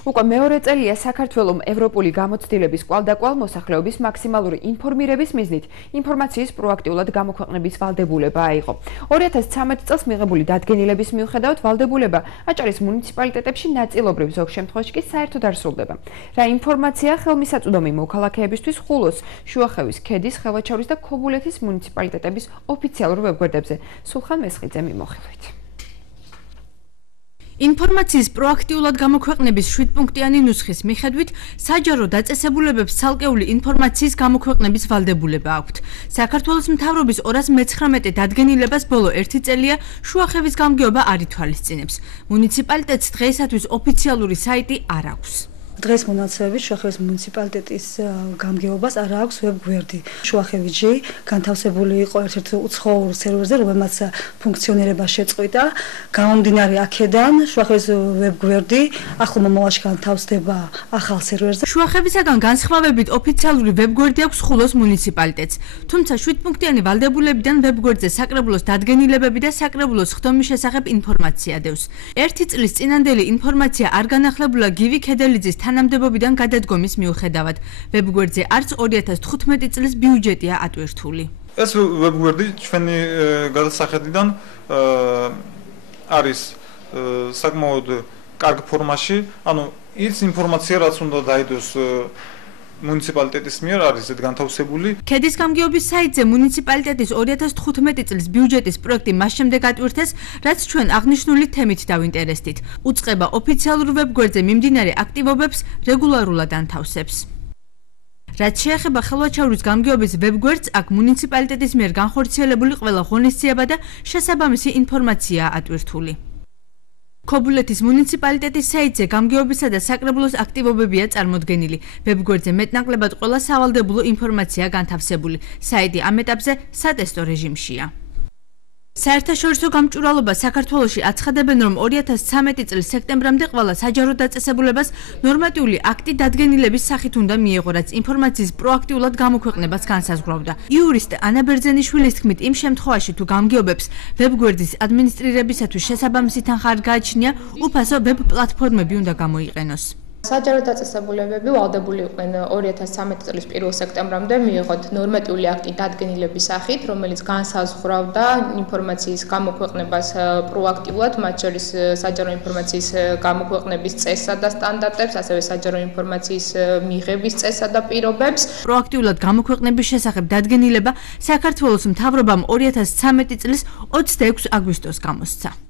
უკვე მეორე წელია საქართველოს ევროპული გამოცდილების კვალდაკვალ მოსახლეობის მაქსიმალური ინფორმირების მიზნით ინფორმაციის პროაქტიულად გამოქვეყნების ვალდებულება აიღო. 2013 წელს მიღებული დადგენილების მიუხედავად ვალდებულება აჭარის მუნიციპალიტეტებში ნაწილობრივ ზოგ შემთხვევაში კი საერთოდ არ სრულდება. რა ინფორმაცია ხელმისაწვდომი მოქალაქეებისთვის ხულოს, შუახევის ქედის, ხელვაჩაურის და ქობულეთის მუნიციპალიტეტების ოფიციალურ ვებგვერდებზე. სულხან მესხიძე მიმოხილვით. ინფორმაციის პროაქტიულად გამოქვეყნების 7-პუნქტიანი ნუსხის მიხედვით საჯარო დაწესებულებებს ცალკეული ინფორმაციის გამოქვეყნების ვალდებულება აქვთ. საქართველოს მთავრობის 219 დადგენილებას ბოლო 1 წელია შუახევის გამგეობა არ ითვალისწინებს. მუნიციპალიტეტს დღეისათვის ოფიციალური საიტი არ აქვს. დღეს მონაცემებით შუახევის მუნიციპალიტეტის გამგეობას არ აქვს ვებგვერდი. შუახევიჯი განთავსებული იყო ერთ-ერთ უცხოურ სერვერზე, რომელმაც ფუნქციონირება შეწყვიტა. გამომდინარე აქედან შუახევის ვებგვერდი ახლო მომავალში განთავსდება ახალ სერვერზე. შუახევისაგან განსხვავებით ოფიციალური ვებგვერდი აქვს ხულოს მუნიციპალიტეტს. თუმცა 7-პუნქტიანი ვალდებულებიდან ვებგვერდზე საკრებულოს დადგენილებები და საკრებულოს ხდომის შესახებ ინფორმაცია დევს. 1 წლის წინანდელი ინფორმაცია არ განახლებულა გივი ქედელიძის თანამდებობიდან გადადგომის მიუხედავად. ვებგვერდზე არც 2015 წლის ბიუჯეტია ატვირთული. ეს ვებგვერდი ჩვენი გადასახედიდან არის საკმაოდ კარგ ფორმაში, ანუ ის ინფორმაცია რაც უნდა დაიდოს მუნიციპალიტეტის მიერ არის ზედ განთავსებული. ქედის გამგეობის საიტზე მუნიციპალიტეტის 2015 წლის ბიუჯეტის პროექტი მას შემდეგ ატვირთეს, რაც ჩვენ აღნიშნული თემით დავინტერესდით. უწყება ოფიციალურ ვებგვერდზე მიმდინარე აქტივობებს რეგულარულად ანთავსებს. რაც შეეხება ხელვაჩაურის გამგეობის ვებგვერდს, აქ მუნიციპალიტეტის მიერ განხორციელებული ყველა ღონისძიება და შესაბამისი ინფორმაციაა ატვირთული. ქობულეთის მუნიციპალიტეტის საიტზე გამგეობისა და საკრებულოს აქტივობებია წარმოდგენილი. ვებგვერდზე მეტნაკლებად ყველა სავალდებულო ინფორმაციაა განთავსებული. საიტი ამ ეტაპზე სატესტო რეჟიმშია. საერთაშორისო გამჭვირვალობა საქართველოში აცხადებენ, რომ 2013 წლის სექტემბრამდე ყველა საჯარო დაწესებულებას ნორმატიული აქტი დადგენილების სახით უნდა მიეღო, რაც ინფორმაციის პროაქტიულად გამოქვეყნებას განსაზღვრავდა. იურისტ ანა ბერძენიშვილის თქმით, იმ შემთხვევაში თუ გამგეობებს ვებგვერდის ადმინისტრირებისათვის შესაბამისი თანხა არ გააჩნია, უფასო ვებ პლატფორმები უნდა გამოიყენოს. საჯარო დაწესებულებები ვალდებული იყვნენ 2013 წლის 1 სექტემბრამდე მიიღოთ ნორმატიული აქტი დადგენილების სახით, რომელიც განსაზღვრავდა ინფორმაციის გამოქვეყნებას პროაქტიულად, მათ შორის საჯარო ინფორმაციის გამოქვეყნების წესსა და სტანდარტებს, ასევე საჯარო ინფორმაციის მიღების წესსა და პირობებს. პროაქტიულად გამოქვეყნების შესახებ დადგენილება საქართველოს მთავრობამ 2013 წლის 26 აგვისტოს გამოსცა.